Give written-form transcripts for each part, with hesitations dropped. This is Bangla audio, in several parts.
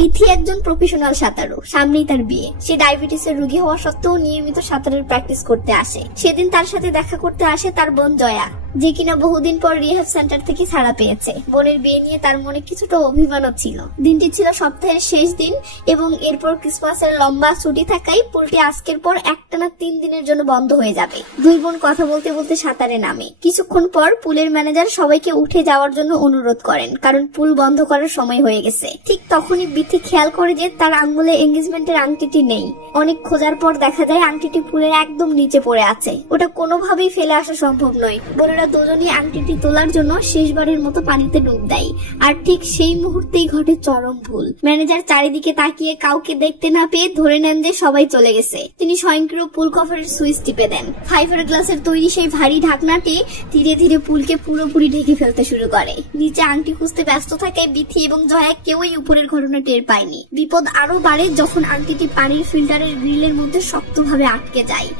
বিথি একজন প্রফেশনাল সাঁতারু, সামনেই তার বিয়ে। সে ডায়াবেটিসের রোগী হওয়া সত্ত্বেও নিয়মিত সাঁতারের প্র্যাকটিস করতে আসে। সেদিন তার সাথে দেখা করতে আসে তার বোন জয়া, যে কিনা বহুদিন পর রিহ্যাব সেন্টার থেকে ছাড়া পেয়েছে। বোনের বিয়ে নিয়ে তার মনে কিছুটা অভিমানও ছিল। দিনটি ছিল সপ্তাহের শেষ দিন এবং এরপর ক্রিসমাসের লম্বা ছুটি থাকায় পুলটি আজকের পর একটানা 3 দিনের জন্য বন্ধ হয়ে যাবে। দুই বোন কথা বলতে বলতে সাঁতারে নামে। কিছুক্ষণ পর পুলের ম্যানেজার সবাইকে উঠে যাওয়ার জন্য অনুরোধ করেন, কারণ পুল বন্ধ করার সময় হয়ে গেছে। ঠিক তখনই বিথি খেয়াল করে যে তার আঙ্গুলে এঙ্গেজমেন্টের আংটিটি নেই। অনেক খোঁজার পর দেখা যায় আংটিটি পুলের একদম নিচে পড়ে আছে। ওটা কোনোভাবেই ফেলে আসা সম্ভব নয়। বোনেরা দুজনই আংটিটি তোলার জন্য শেষবারের মতো পানিতে ডুব দেয়। আর ঠিক সেই মুহূর্তেই ঘটে চরম ভুল। ম্যানেজার চারিদিকে তাকিয়ে কাউকে দেখতে না পেয়ে ধরে নেন যে সবাই চলে গেছে। তিনি স্বয়ংক্রিয় পুল কভারের সুইচ টিপে দেন। ফাইবার গ্লাসের তৈরি সেই ভারী ঢাকনাটি ধীরে ধীরে পুলকে পুরোপুরি ঢেকে ফেলতে শুরু করে। নিচে আংটি খুঁজতে ব্যস্ত থাকায় বিথি এবং জয়া কেউই উপরের ঘটনা টের পায়নি। বিপদ আরো বাড়ে যখন আংটিটি পানির ফিল্টারের গ্রিলের মধ্যে শক্তভাবে আটকে যায়।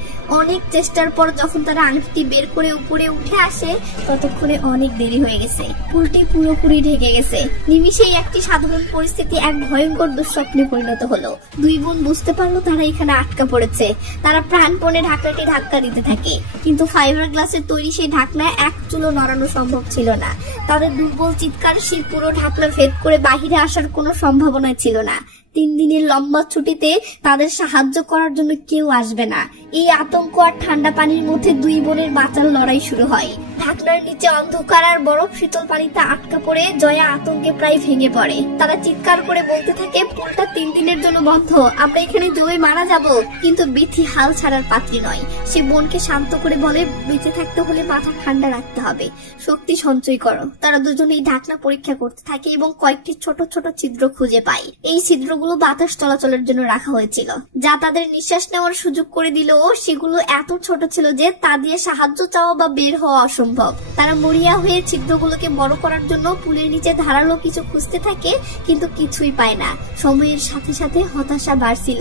অনেক চেষ্টার পর যখন তারা আংটিটি বের করে উপরে উঠে আসে, ততক্ষণে অনেক দেরি হয়ে গেছে। পুলটি পুরোপুরি ঢেকে গেছে। নিমিষেই একটি সাধারণ পরিস্থিতি এক ভয়ঙ্কর দুঃস্বপ্নে পরিণত হলো। দুই বোন বুঝতে পারলো তারা এখানে আটকা পড়েছে। তারা প্রাণপণে ঢাকনাটি ধাক্কা দিতে থাকে, কিন্তু ফাইবার গ্লাসের তৈরি সেই ঢাকনায় এক চুলো নড়ানো সম্ভব ছিল না। তাদের দুর্বল চিৎকার সেই পুরো ঢাকনা ভেদ করে বাহিরে আসার কোনো সম্ভাবনা ছিল না। 3 দিনের লম্বা ছুটিতে তাদের সাহায্য করার জন্য কেউ আসবে না। এই আতঙ্ক আর ঠান্ডা পানির মধ্যে দুই বোনের বাঁচার লড়াই শুরু হয়। ঢাকনার নিচে অন্ধকার আর বরফ শীতল পানিতে আটকা পড়ে জয়া আতঙ্কে প্রায় ভেঙে পড়ে। তারা চিৎকার করে বলতে থাকে, পুলটা 3 দিনের জন্য বন্ধ, আমরা এখানে ডুবে মারা যাব। কিন্তু বিথি হাল ছাড়ার পাত্রী নয়। সে বোনকে শান্ত করে বলে, বেঁচে থাকতে হলে মাথা ঠান্ডা রাখতে হবে, শক্তি সঞ্চয় করো। তারা দুজনেই ঢাকনা পরীক্ষা করতে থাকে এবং কয়েকটি ছোট ছোট ছিদ্র খুঁজে পায়। এই ছিদ্রগুলো বাতাস চলাচলের জন্য রাখা হয়েছিল, যা তাদের নিঃশ্বাস নেওয়ার সুযোগ করে দিল। সেগুলো এত ছোট ছিল যে তা দিয়ে সাহায্য চাওয়া বা বের হওয়া অসম্ভব। তারা মরিয়া হয়ে ছিদ্রগুলোকে বড় করার জন্য পুলের নিচে ধারালো কিছু খুঁজতে থাকে, কিন্তু কিছুই পায় না। সময়ের সাথে সাথে হতাশা বাড়ছিল।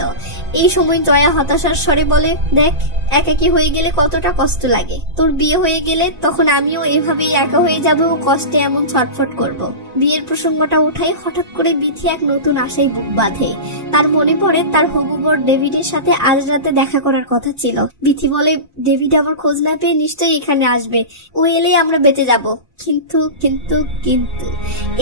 এই সময় জয়া হতাশার স্বরে বলে, দেখ, একাকী হয়ে গেলে কতটা কষ্ট লাগে। তোর বিয়ে হয়ে গেলে তখন আমিও এভাবেই একা হয়ে যাব ও কষ্টে এমন ছটফট করব। বিয়ের প্রসঙ্গটা উঠাই হঠাৎ করে বিথি এক নতুন আশায় বুক বাঁধে। তার মনে পড়ে তার হবু বর ডেভিডের সাথে আজ রাতে দেখা করার কথা ছিল। বিথি বলে, ডেভিড আমার খোঁজ না পেয়ে নিশ্চয়ই এখানে আসবে, ও এলেই আমরা বেঁচে যাব। কিন্তু কিন্তু কিন্তু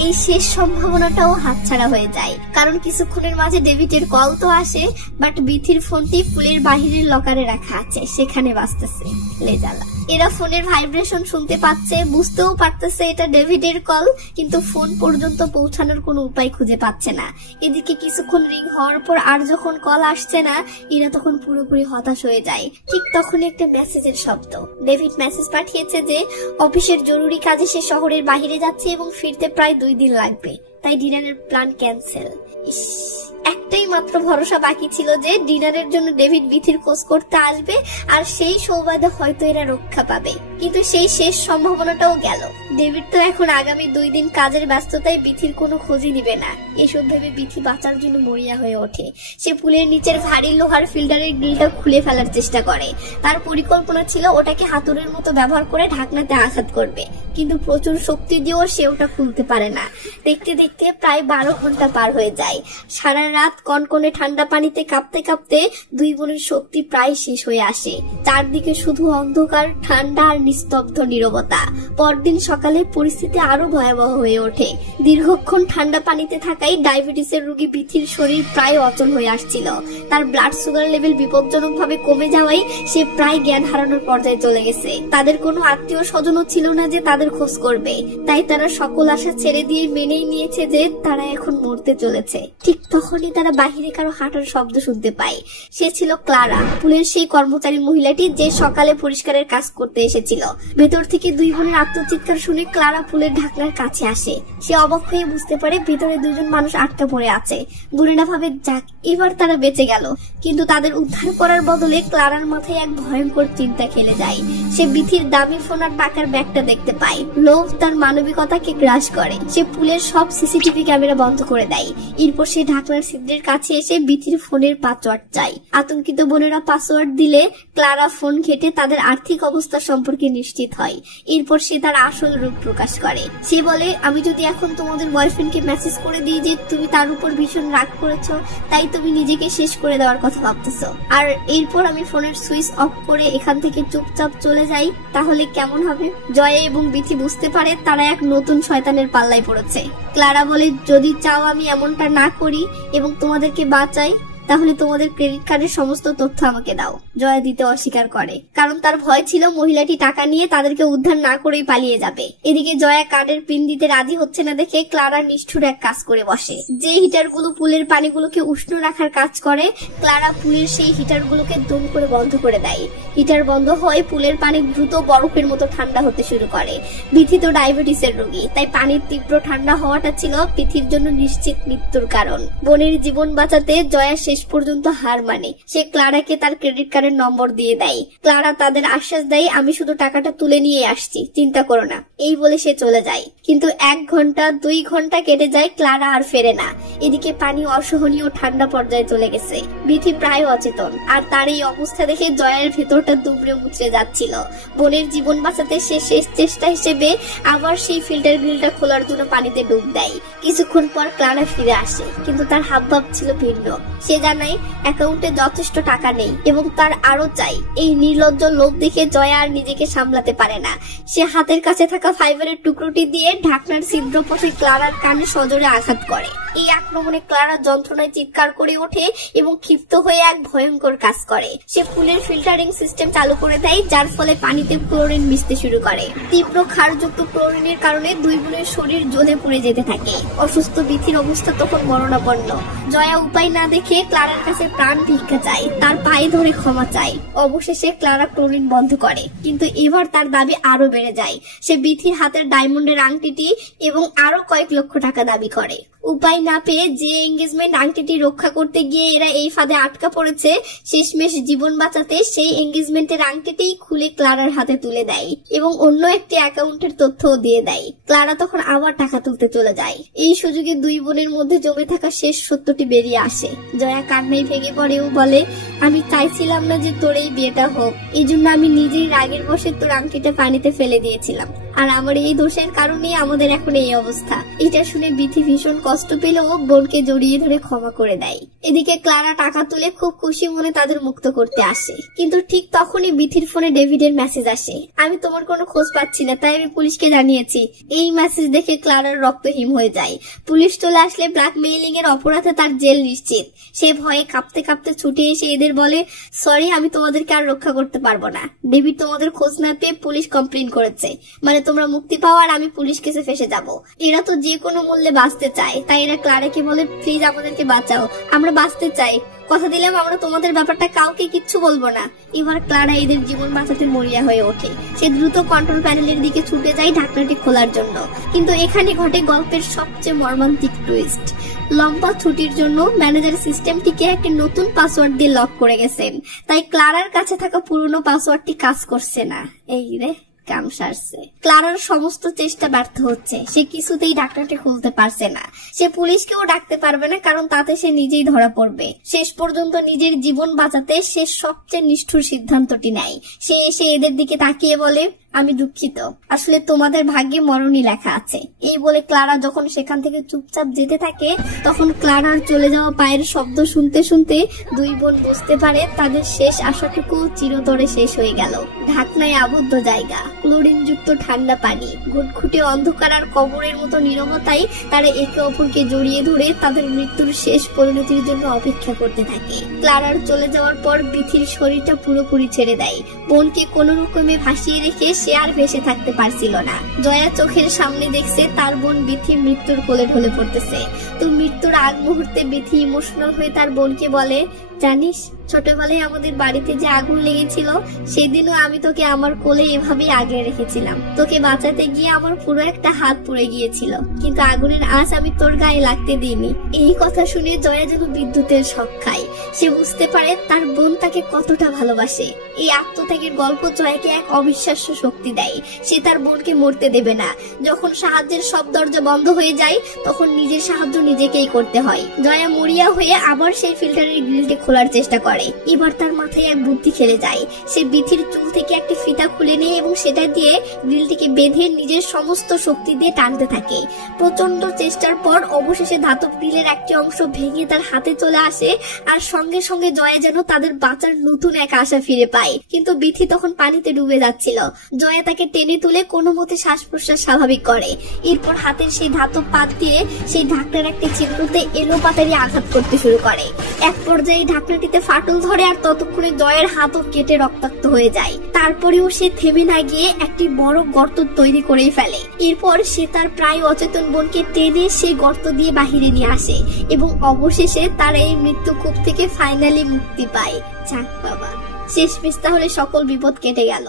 এই শেষ সম্ভাবনাটাও হাতছাড়া হয়ে যায়, কারণ কিছুক্ষণের মাঝে ডেভিডের কল তো আসে, বাট বিথির ফোনটি ফুলের বাহিরের লকারে রাখা আছে, সেখানে বাজতেছে। লেজালা এরা ফোনের ভাইব্রেশন শুনতে পাচ্ছে, বুঝতেও পারতেছে এটা ডেভিডের কল, কিন্তু ফোন পর্যন্ত পৌঁছানোর কোনো উপায় খুঁজে পাচ্ছে না। এদিকে কিছুক্ষণ রিং হওয়ার পর আর যখন কল আসছে না, এরা তখন পুরোপুরি হতাশ হয়ে যায়। ঠিক তখনই একটা মেসেজের শব্দ। ডেভিড মেসেজ পাঠিয়েছে যে অফিসের জরুরি কাজে সে শহরের বাহিরে যাচ্ছে এবং ফিরতে প্রায় 2 দিন লাগবে, তাই ডিনারের প্ল্যান ক্যান্সেল। ইস, একটাই মাত্র ভরসা বাকি ছিল যে ডিনারের জন্য ডেভিড বিথির খোঁজ করতে আসবে, আর সেই সৌবাদে হয়তো এরা রক্ষা পাবে। কিন্তু সেই শেষ সম্ভাবনাটাও গেল। ডেভিড তো এখন আগামী 2 দিন কাজের ব্যস্ততায় বিথির কোনো খোঁজই নিবে না। এসব ভেবে বিথি বাঁচার জন্য মরিয়া হয়ে ওঠে। সে পুলের নিচের ভারী লোহার ফিল্টারের গ্রিলটা খুলে ফেলার চেষ্টা করে। তার পরিকল্পনা ছিল ওটাকে হাতুড়ের মতো ব্যবহার করে ঢাকনাতে আঘাত করবে, কিন্তু প্রচুর শক্তি দিয়েও সে ওটা খুলতে পারে না। দেখতে দেখতে প্রায় 12 ঘন্টা পার হয়ে যায়। সারা রাত কনকনে ঠান্ডা পানিতে কাঁপতে কাঁপতে দুই বোনের শক্তি প্রায় শেষ হয়ে আসে। চারদিকে শুধু অন্ধকার, ঠান্ডা আর নিস্তব্ধ নীরবতা। পরদিন সকালে পরিস্থিতি আরো ভয়াবহ হয়ে ওঠে। দীর্ঘক্ষণ ঠান্ডা পানিতে থাকায় ডায়াবেটিসের রোগী বিথির শরীর প্রায় অচল হয়ে আসছিল। তার ব্লাড সুগার লেভেল বিপজ্জনকভাবে কমে যাওয়ায় সে প্রায় জ্ঞান হারানোর পর্যায়ে চলে গেছে। তাদের কোনো আত্মীয় স্বজনও ছিল না যে তাদের খোঁজ করবে, তাই তারা সকল আশা ছেড়ে দিয়ে মেনেই নিয়েছে যে তারা এখন মরতে চলেছে। ঠিক তখনই তারা বাহিরে কারো হাঁটার শব্দ শুনতে পায়। সে ছিল ক্লারা, পুলের সেই কর্মচারী মহিলাটি যে সকালে পরিষ্কারের কাজ করতে এসেছিল। ভেতর থেকে দুই বোনের আত্মচিৎকার শুনে ক্লারা পুলের ঢাকনার কাছে আসে। সে অবাক হয়ে বুঝতে পারে ভেতরে 2 জন মানুষ আটকা পড়ে আছে। বুড়িনা ভাবে, যাক, এবার তারা বেঁচে গেল। কিন্তু তাদের উদ্ধার করার বদলে ক্লারার মাথায় এক ভয়ঙ্কর চিন্তা খেলে যায়। সে বিথির দামি ফোন আর টাকার ব্যাগটা দেখতে পায়। পায়। লোভ তার মানবিকতাকে গ্রাস করে। সে পুলের সব সিসিটিভি ক্যামেরা বন্ধ করে দেয়। এরপর সে ঢাকনার ছিদ্রের কাছে এসে বিথির ফোনের পাসওয়ার্ড চায়। আতঙ্কিত বোনেরা পাসওয়ার্ড দিলে ক্লারা ফোন ঘেটে তাদের আর্থিক অবস্থা সম্পর্কে নিশ্চিত হয়। এরপর সে তার আসল রূপ প্রকাশ করে। সে বলে, আমি যদি এখন তোমাদের বয়ফ্রেন্ডকে মেসেজ করে দিই যে তুমি তার উপর ভীষণ রাগ করেছো, তাই তুমি নিজেকে শেষ করে দেওয়ার কথা ভাবতেছো, আর এরপর আমি ফোনের সুইচ অফ করে এখান থেকে চুপচাপ চলে যাই, তাহলে কেমন হবে? জয়া এবং বিথি বুঝতে পারে তারা এক নতুন শয়তানের পাল্লায় পড়েছে। ক্লারা বলে, যদি চাও আমি এমনটা না করি এবং তোমাদেরকে বাঁচাই, তাহলে তোমাদের ক্রেডিট কার্ডের সমস্ত তথ্য আমাকে দাও। জয়া দিতে অস্বীকার করে, কারণ তার ভয় ছিল মহিলাটি টাকা নিয়ে তাদেরকে উদ্ধার না করেই পালিয়ে যাবে। এদিকে জয়া কার্ডের পিন দিতে রাজি হচ্ছে না দেখে ক্লারা নিষ্ঠুর এক কাজ করে বসে। যে হিটারগুলো পুলের পানিগুলোকে উষ্ণ রাখার কাজ করে, ক্লারা পুলের সেই হিটারগুলোকে দম করে বন্ধ করে দেয়। হিটার বন্ধ হয়, পুলের পানি দ্রুত বরফের মতো ঠান্ডা হতে শুরু করে। বিথি তো ডায়াবেটিসের রোগী, তাই পানির তীব্র ঠান্ডা হওয়াটা ছিল বিথির জন্য নিশ্চিত মৃত্যুর কারণ। বোনের জীবন বাঁচাতে জয়া শেষ পর্যন্ত হার মানে। সে ক্লারাকে তার ক্রেডিট কার্ডের নম্বর দিয়ে দেয়। ক্লারা তাদের আশ্বাস দেয়, আমি শুধু টাকাটা তুলে নিয়ে আসছি, চিন্তা করো না। এই বলে সে চলে যায়। কিন্তু 1 ঘন্টা 2 ঘন্টা কেটে যায়, ক্লারা আর ফেরে না। এদিকে পানি অসহনীয় ঠান্ডা পর্যায়ে চলে গেছে। বিথি প্রায় অচেতন, আর তার এই অবস্থা দেখে জয়ের ভেতরটা দুবড়ে মুচড়ে যাচ্ছিল। বোনের জীবন বাঁচাতে সে শেষ চেষ্টা হিসেবে আবার সেই ফিল্টার গ্রিলটা খোলার জন্য পানিতে ডুব দেয়। কিছুক্ষণ পর ক্লারা ফিরে আসে, কিন্তু তার হাবভাব ছিল ভিন্ন। সে জানায় অ্যাকাউন্টে যথেষ্ট টাকা নেই এবং তার আরো চাই। এই নির্লজ্জ লোভ দেখে জয়া আর নিজেকে সামলাতে পারে না। সে হাতের কাছে থাকা ফাইবারের টুকরোটি দিয়ে ঢাকনার ছিদ্র পথে ক্লারার কানে সজোরে আঘাত করে। এই আক্রমণে ক্লারা যন্ত্রণায় চিৎকার করে ওঠে এবং ক্ষিপ্ত হয়ে এক ভয়ঙ্কর কাজ করে। সে ফুলের ফিল্টারিং সিস্টেম চালু করে দেয়, যার ফলে পানিতে ক্লোরিন মিশতে শুরু করে। তীব্র ক্ষারযুক্ত ক্লোরিনের কারণে দুই বোনের শরীর জ্বলে পুড়ে যেতে থাকে। অসুস্থ বিথির অবস্থা তখন মরণাপন্ন। জয়া উপায় না দেখে ক্লারার কাছে প্রাণ ভিক্ষা চায়, তার পায়ে ধরে ক্ষমা চায়। অবশেষে ক্লারা ক্লোরিন বন্ধ করে, কিন্তু এবার তার দাবি আরো বেড়ে যায়। সে বিথির হাতের ডায়মন্ডের আংটিটি এবং আরো কয়েক লক্ষ টাকা দাবি করে। উপায় না পেয়ে যে এঙ্গেজমেন্ট আংটিটি রক্ষা করতে গিয়ে এরা এই ফাঁদে আটকা পড়েছে, শেষমেশ জীবন বাঁচাতে সেই এঙ্গেজমেন্টের আংটিটি খুলে ক্লারার হাতে তুলে দেয় এবং অন্য একটি অ্যাকাউন্টের তথ্যও দিয়ে দেয়। ক্লারা তখন আবার টাকা তুলতে চলে যায়। এই সুযোগে দুই বোনের মধ্যে জমে থাকা শেষ সত্যটি বেরিয়ে আসে। জয়া কান্নায় ভেঙে পড়েও বলে, আমি চাইছিলাম না যে তোর এই বিয়েটা হোক, এই জন্য আমি নিজেই রাগের বশে তোর আংটিটা পানিতে ফেলে দিয়েছিলাম, আর আমার এই দোষের কারণে আমাদের এখন এই অবস্থা। এটা শুনে বিথি ভীষণ কষ্ট পেলেও বোনকে জড়িয়ে ধরে ক্ষমা করে দেয়। এদিকে ক্লারা টাকা তুলে খুব খুশি মনে তাদের মুক্ত করতে আসে, কিন্তু ঠিক তখনই বিথির ফোনে ডেভিডের মেসেজ আসে, আমি তোমার কোনো খোঁজ পাচ্ছি না, তাই আমি পুলিশকে জানিয়েছি। এই মেসেজ দেখে ক্লারার রক্তহীন হয়ে যায়। পুলিশ চলে আসলে ব্ল্যাকমেইলিং এর অপরাধে তার জেল নিশ্চিত। সে ভয়ে কাঁপতে কাঁপতে ছুটে এসে এদের বলে, সরি, আমি তোমাদেরকে আর রক্ষা করতে পারবো না। ডেভিড তোমাদের খোঁজ না পেয়ে পুলিশ কমপ্লেন করেছে, মানে তোমরা মুক্তি পাও আর আমি পুলিশ কেসে ফেসে যাব। এরা তো যে কোনো মূল্যে বাঁচতে চায়, তাই এরা ক্লারাকে বলে, প্লিজ আমাদেরকে বাঁচাও, আমরা বাঁচতে চাই, কথা দিলাম আমরা তোমাদের ব্যাপারটা কাউকে কিচ্ছু বলবো না। এবার ক্লারা এদের জীবন বাঁচাতে মরিয়া হয়ে ওঠে। সে দ্রুত কন্ট্রোল প্যানেলের দিকে ছুটে যায় ঢাকনাটি খোলার জন্য, কিন্তু এখানে ঘটে গল্পের সবচেয়ে মর্মান্তিক টুইস্ট। লম্বা ছুটির জন্য ম্যানেজার সিস্টেমটিকে একটি নতুন পাসওয়ার্ড দিয়ে লক করে গেছেন, তাই ক্লারার কাছে থাকা পুরনো পাসওয়ার্ডটি কাজ করছে না। এই রে কাম সারছে। ক্লারার সমস্ত চেষ্টা ব্যর্থ হচ্ছে, সে কিছুতেই ঢাকনাটি খুলতে পারছে না। সে পুলিশকেও ডাকতে পারবে না, কারণ তাতে সে নিজেই ধরা পড়বে। শেষ পর্যন্ত নিজের জীবন বাঁচাতে সে সবচেয়ে নিষ্ঠুর সিদ্ধান্তটি নেয়। সে এসে এদের দিকে তাকিয়ে বলে, আমি দুঃখিত, আসলে তোমাদের ভাগ্যে মরণই লেখা আছে। এই বলে ক্লারা যখন সেখান থেকে চুপচাপ যেতে থাকে, তখন ক্লারার চলে যাওয়া পায়ের শব্দ শুনতে শুনতে দুই বোন বুঝতে পারে তাদের শেষ আশাটুকু চিরতরে শেষ হয়ে গেল। ঢাকনায় আবদ্ধ জায়গা, ক্লোরিন যুক্ত ঠান্ডা পানি, ঘুটঘুটে অন্ধকার আর কবরের মতো নীরবতায় তারা একে অপরকে জড়িয়ে ধরে তাদের মৃত্যুর শেষ পরিণতির জন্য অপেক্ষা করতে থাকে। ক্লারার চলে যাওয়ার পর বিথির শরীরটা পুরোপুরি ছেড়ে দেয়। বোনকে কোনো রকমে ভাসিয়ে রেখে সে আর ভেসে থাকতে পারছিল না। জয়া চোখের সামনে দেখছে তার বোন বিথি মৃত্যুর কোলে ঢলে পড়তেছে। তো মৃত্যুর আগ মুহূর্তে বিথি ইমোশনাল হয়ে তার বোনকে বলে, জানিস ছোটবেলায় আমাদের বাড়িতে যে আগুন লেগেছিল, সেদিনও আমি তোকে আমার কোলে এভাবেই আগলে রেখেছিলাম। তোকে বাঁচাতে গিয়ে আমার পুরো একটা হাত পুড়ে গিয়েছিল, কিন্তু আগুনের আঁচ আমি তোর গায়ে লাগতে দিইনি। এই কথা শুনে জয়া যেন বিদ্যুতের শক খায়। সে বুঝতে পারে তার বোন তাকে কতটা ভালোবাসে। এই আত্মত্যাগের গল্প জয়াকে এক অবিশ্বাস্য শক্তি দেয়। সে তার বোনকে মরতে দেবে না। যখন সাহায্যের সব দরজা বন্ধ হয়ে যায় তখন নিজের সাহায্য নিজেকেই করতে হয়। জয়া মরিয়া হয়ে আবার সেই ফিল্টারের গ্রিলটি খোলার চেষ্টা করে। এবার তার মাথায় এক বুদ্ধি খেলে যায়। সে বিথির চুল থেকে একটি ফিতা খুলে নেয় এবং সেটা দিয়ে গ্রিলটিকে বেঁধে নিজের সমস্ত শক্তি দিয়ে টানতে থাকে। প্রচন্ড চেষ্টার পর অবশেষে ধাতব গ্রিলের একটি অংশ ভেঙে তার হাতে চলে আসে। আর সঙ্গে সঙ্গে জয়া যেন তাদের বাঁচার নতুন এক আশা ফিরে পায়। কিন্তু বিথি তখন পানিতে ডুবে যাচ্ছিল। জয়া তাকে টেনে তুলে কোনো মতে শ্বাস প্রশ্বাস স্বাভাবিক করে। এরপর হাতের সেই ধাতব পাত দিয়ে সেই ঢাকনার একটি ছিদ্রতে এলোপাতাড়ি আঘাত করতে শুরু করে। এক পর্যায়ে ঢাকনাটিতে ফাটল ধরে আর ততক্ষণে জয়ের হাতও কেটে রক্তাক্ত হয়ে যায়। তারপরেও সে থেমে না গিয়ে একটি বড় গর্ত তৈরি করেই ফেলে। এরপর সে তার প্রায় অচেতন বোনকে টেনে সেই গর্ত দিয়ে বাহিরে নিয়ে আসে এবং অবশেষে তারা এই মৃত্যুকূপ থেকে ফাইনালি মুক্তি পায়। যাক বাবা, শেষমেশ তাহলে সকল বিপদ কেটে গেল।